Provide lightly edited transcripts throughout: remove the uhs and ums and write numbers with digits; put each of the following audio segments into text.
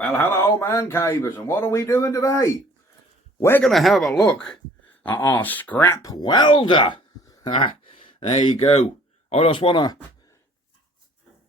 Well, hello, man cavers, and what are we doing today? We're going to have a look at our scrap welder. There you go. I just want to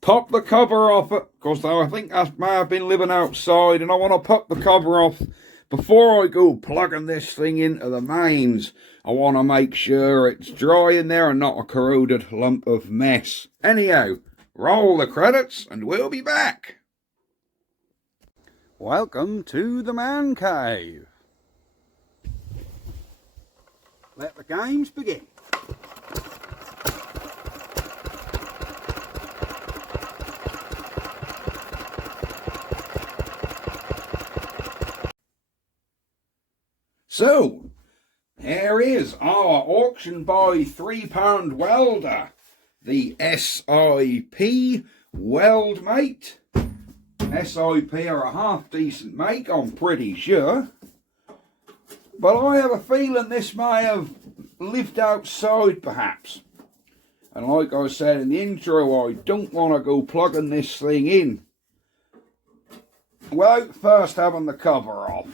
pop the cover off it, because I think I may have been living outside, and I want to pop the cover off before I go plugging this thing into the mains. I want to make sure it's dry in there and not a corroded lump of mess. Anyhow, roll the credits and we'll be back. Welcome to the man cave. Let the games begin. So, here is our auction by £3 welder, the SIP Weldmate. SIP are a half decent make, I'm pretty sure. But I have a feeling this may have lived outside perhaps. And like I said in the intro, I don't want to go plugging this thing in without first having the cover off.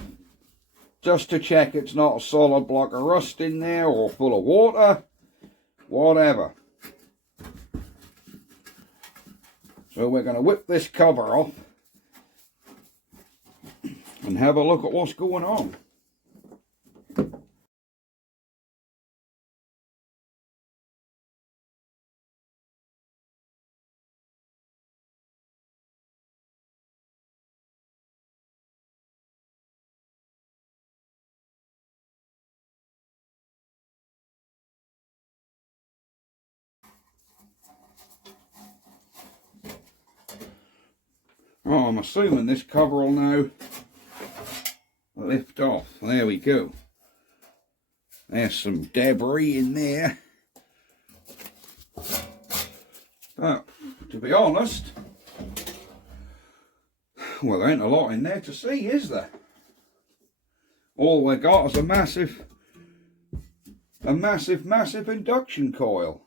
Just to check it's not a solid block of rust in there or full of water, whatever. So we're going to whip this cover off and have a look at what's going on. Oh, I'm assuming this cover will now lift off. There we go. There's some debris in there. But, to be honest, well, there ain't a lot in there to see, is there? All we got is a massive induction coil.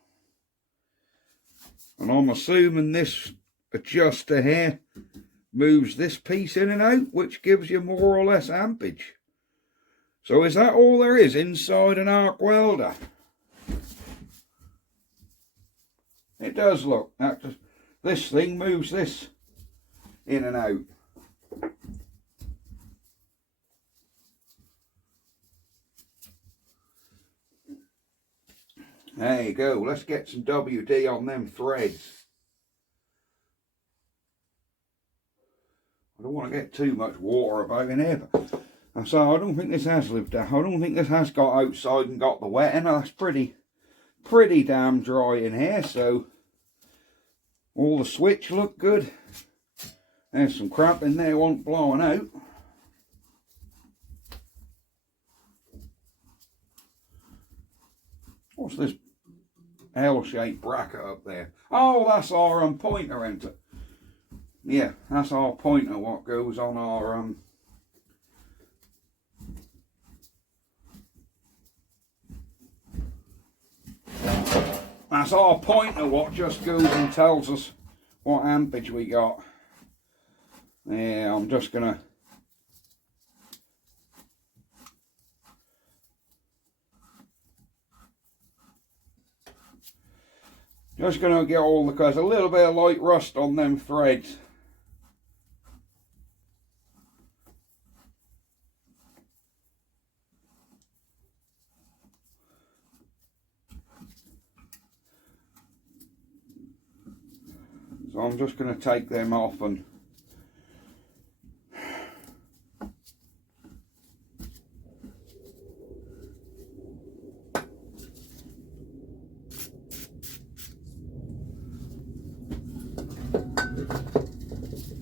And I'm assuming this adjuster here moves this piece in and out, which gives you more or less ampage. So is that all there is inside an arc welder? It does look. This thing moves this in and out. There you go. Let's get some WD on them threads. I don't want to get too much water about in here, but so I don't think this has lived out. I don't think this has got outside and got the wet in. That's pretty damn dry in here. So all the switch look good. There's some crap in there wasn't blowing out. What's this L-shaped bracket up there? Oh, that's our pointer, isn't it? Yeah, that's our pointer, what goes on our that's our pointer, what just goes and tells us what ampage we got. Yeah, I'm just gonna get all the, because a little bit of light rust on them threads. So I'm just going to take them off and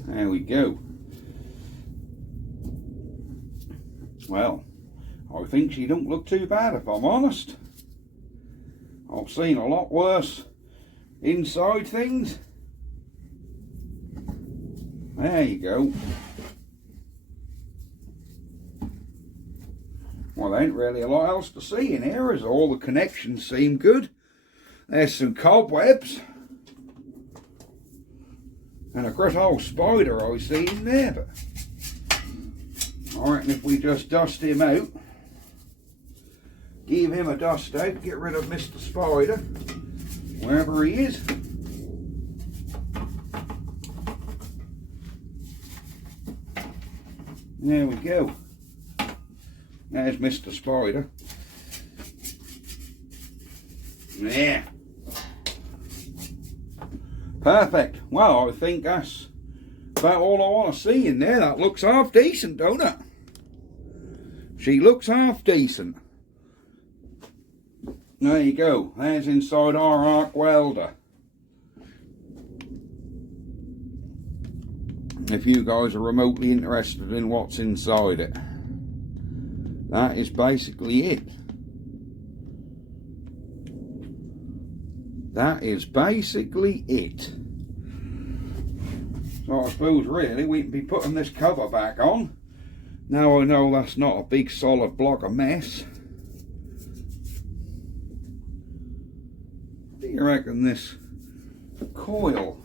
there we go. Well, I think she don't look too bad if I'm honest. I've seen a lot worse inside things. There you go. Well, there ain't really a lot else to see in here, as all the connections seem good. There's some cobwebs. And a great old spider I see in there, but I reckon if we just dust him out, give him a dust out, get rid of Mr. Spider, wherever he is. There we go. There's Mr. Spider. Yeah. Perfect. Well, I think that's about all I want to see in there. That looks half decent, don't it? She looks half decent. There you go. There's inside our arc welder. If you guys are remotely interested in what's inside it, that is basically it. That is basically it. So I suppose really we can be putting this cover back on. Now I know that's not a big solid block of mess. Do you reckon this coil?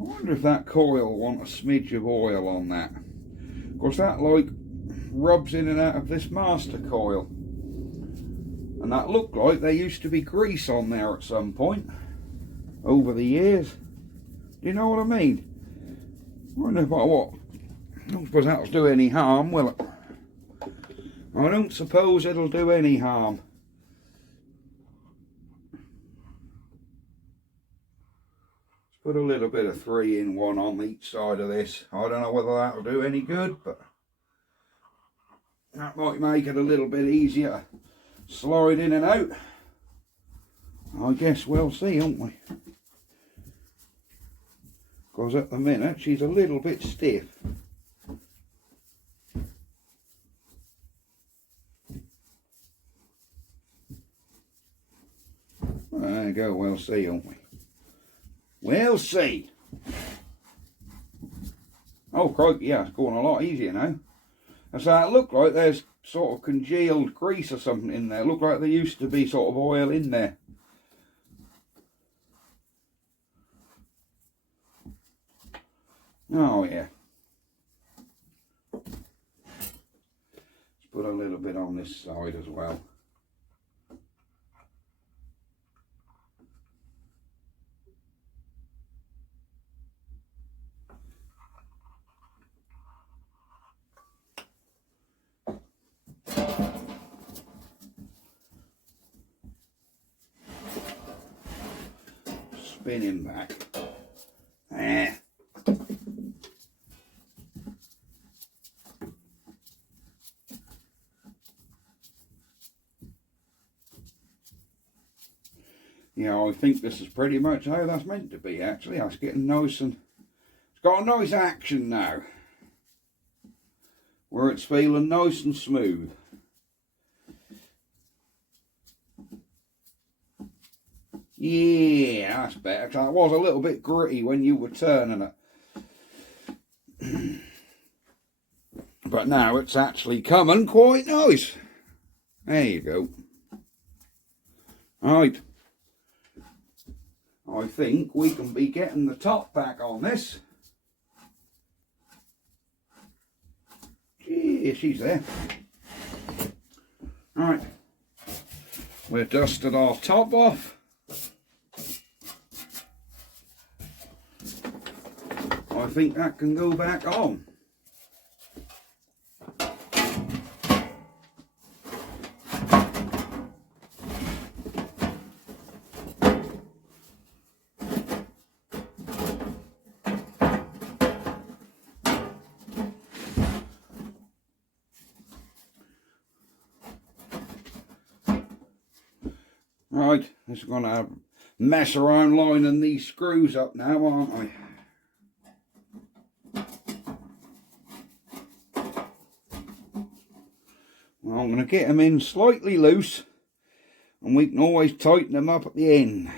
I wonder if that coil will want a smidge of oil on that. Of course that like rubs in and out of this master coil. And that looked like there used to be grease on there at some point over the years. Do you know what I mean? I wonder if I don't suppose that'll do any harm, will it? I don't suppose it'll do any harm. Put a little bit of 3-in-1 on each side of this. I don't know whether that'll do any good, but that might make it a little bit easier to slide in and out. I guess we'll see, won't we? Because at the minute she's a little bit stiff. There you go, we'll see, won't we? We'll see. Oh, crikey, yeah, it's going a lot easier now. And so it looked like there's sort of congealed grease or something in there. It looked like there used to be sort of oil in there. Oh, yeah. Let's put a little bit on this side as well. Spin him back. There. Yeah, I think this is pretty much how that's meant to be actually. That's getting nice and it's got a nice action now. Where it's feeling nice and smooth. Yeah, that's better. Cause it was a little bit gritty when you were turning it. But now it's actually coming quite nice. There you go. Right. I think we can be getting the top back on this. Yeah, she's there. Right. We've dusted our top off. I think that can go back on. Right, just going to mess around lining these screws up now, aren't I? Well, I'm going to get them in slightly loose and we can always tighten them up at the end.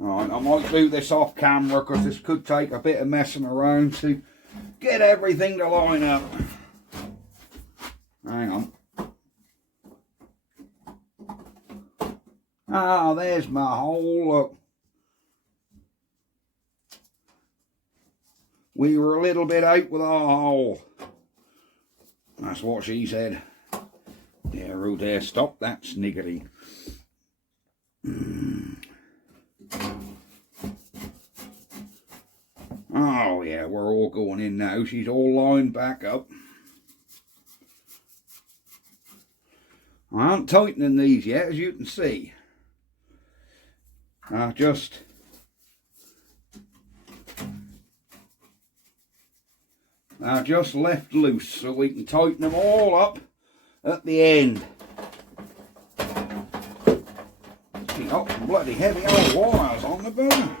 Alright, I might do this off camera because this could take a bit of messing around to get everything to line up. Hang on. Ah, there's my hole, look. We were a little bit out with our hole. That's what she said. Yeah, Ruth there, stop that sniggery. Oh yeah, we're all going in now. She's all lined back up. I aren't tightening these yet, as you can see. I've just left loose so we can tighten them all up at the end. She got some bloody heavy old wires on the boom.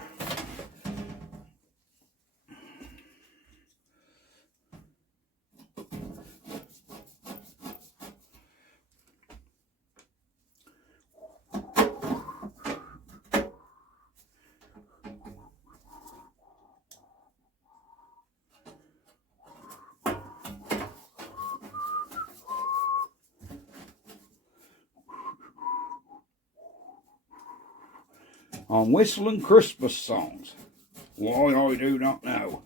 I'm whistling Christmas songs. Why, I do not know.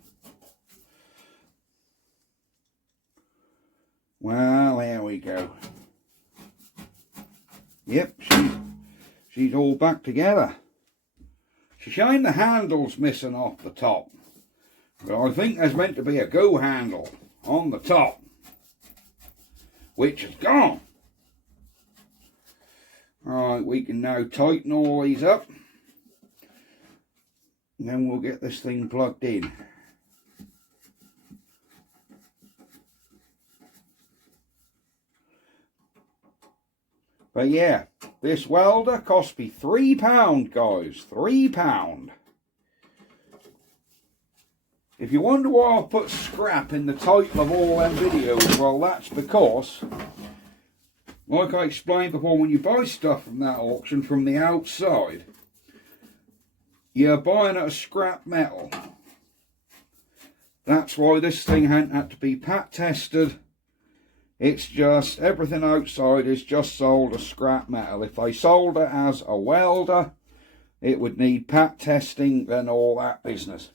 Well, there we go. Yep, she's all back together. She's showing the handle's missing off the top. But I think there's meant to be a go handle on the top, which is gone. Right, we can now tighten all these up. And then we'll get this thing plugged in. But yeah, this welder cost me £3, guys. £3. If you wonder why I put scrap in the title of all them videos, well, that's because, like I explained before, when you buy stuff from that auction from the outside, you're buying it as scrap metal. That's why this thing hadn't had to be pat tested. It's just, everything outside is just sold as scrap metal. If they sold it as a welder, it would need pat testing and all that business.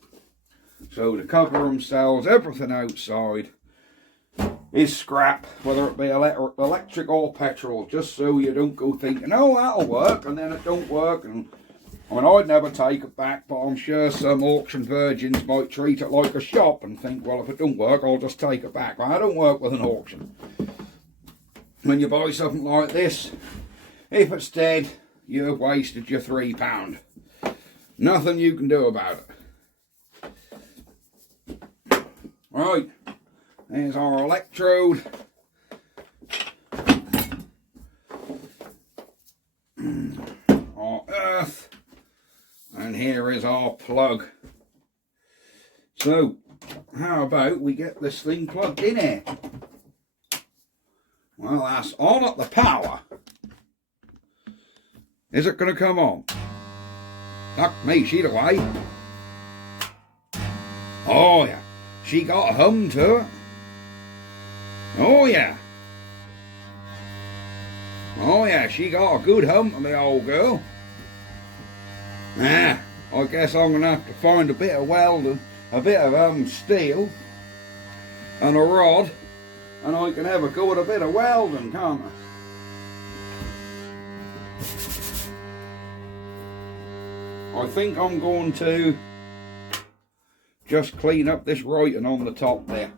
So to cover themselves, everything outside is scrap, whether it be electric or petrol, just so you don't go thinking, oh, that'll work, and then it don't work. And I mean, I'd never take it back, but I'm sure some auction virgins might treat it like a shop and think, well, if it don't work, I'll just take it back. Well, I don't work with an auction. When you buy something like this, if it's dead, you've wasted your £3. Nothing you can do about it. Right, there's our electrode. Our earth. And here is our plug. So, how about we get this thing plugged in here? Well, that's on at the power. Is it going to come on? Knock me sheet away. Oh yeah, she got a hum to it. Oh yeah. Oh yeah, she got a good hum to the old girl. Ah, I guess I'm going to have to find a bit of welding, a bit of steel and a rod, and I can have a go at a bit of welding, can't I? I think I'm going to just clean up this writing on the top there,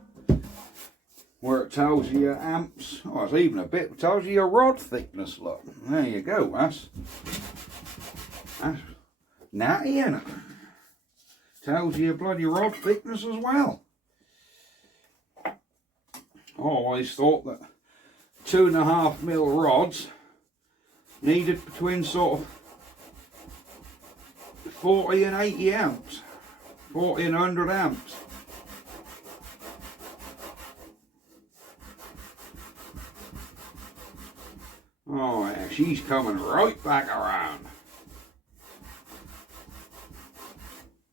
where it tells you your amps. Oh, it's even a bit, it tells you your rod thickness, look. There you go, that's natty, isn't it? Tells you your bloody rod thickness as well. I always thought that 2.5mm rods needed between sort of 40 and 80 amps. 40 and 100 amps. Oh yeah, she's coming right back around.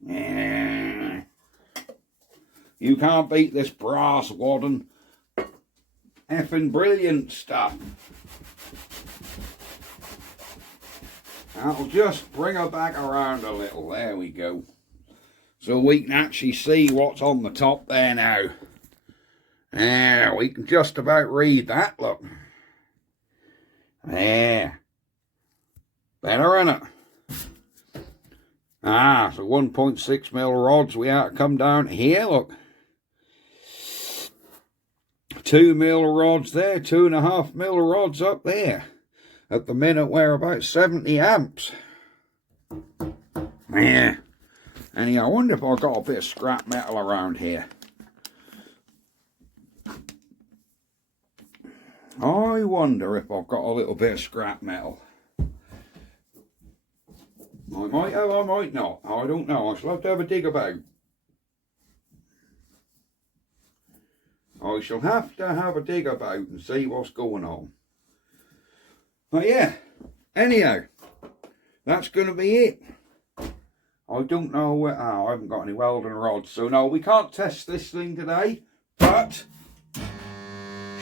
Yeah. You can't beat this brass wadding. Effing brilliant stuff. I'll just bring her back around a little. There we go. So we can actually see what's on the top there now. There, we can just about read that, look. There. Better, innit? Ah, so 1.6 mil rods we have to come down here, look. 2 mil rods there, 2.5 mil rods up there. At the minute we're about 70 amps. Yeah. Anyhow, I wonder if I've got a bit of scrap metal around here. I wonder if I've got a little bit of scrap metal. I might have, I might not. I don't know. I shall have to have a dig about. I shall have to have a dig about and see what's going on. But yeah, anyhow, that's going to be it. I don't know where, I haven't got any welding rods, so no, we can't test this thing today, but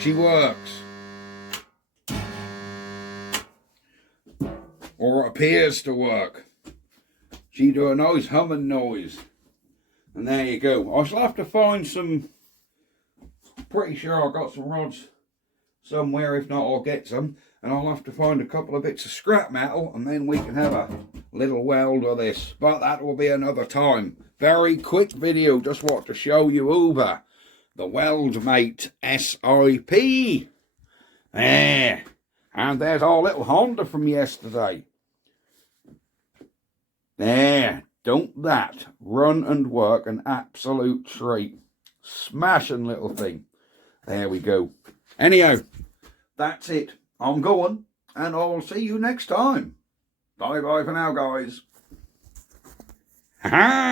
she works. Or appears to work. She do a nice humming noise. And there you go. I shall have to find some, pretty sure I've got some rods somewhere, if not I'll get some. And I'll have to find a couple of bits of scrap metal and then we can have a little weld of this. But that will be another time. Very quick video, just want to show you over the Weldmate SIP. There. And there's our little Honda from yesterday. There. Don't that run and work an absolute treat. Smashing little thing. There we go. Anyhow, that's it. I'm going, and I'll see you next time. Bye-bye for now, guys. Ha-ha!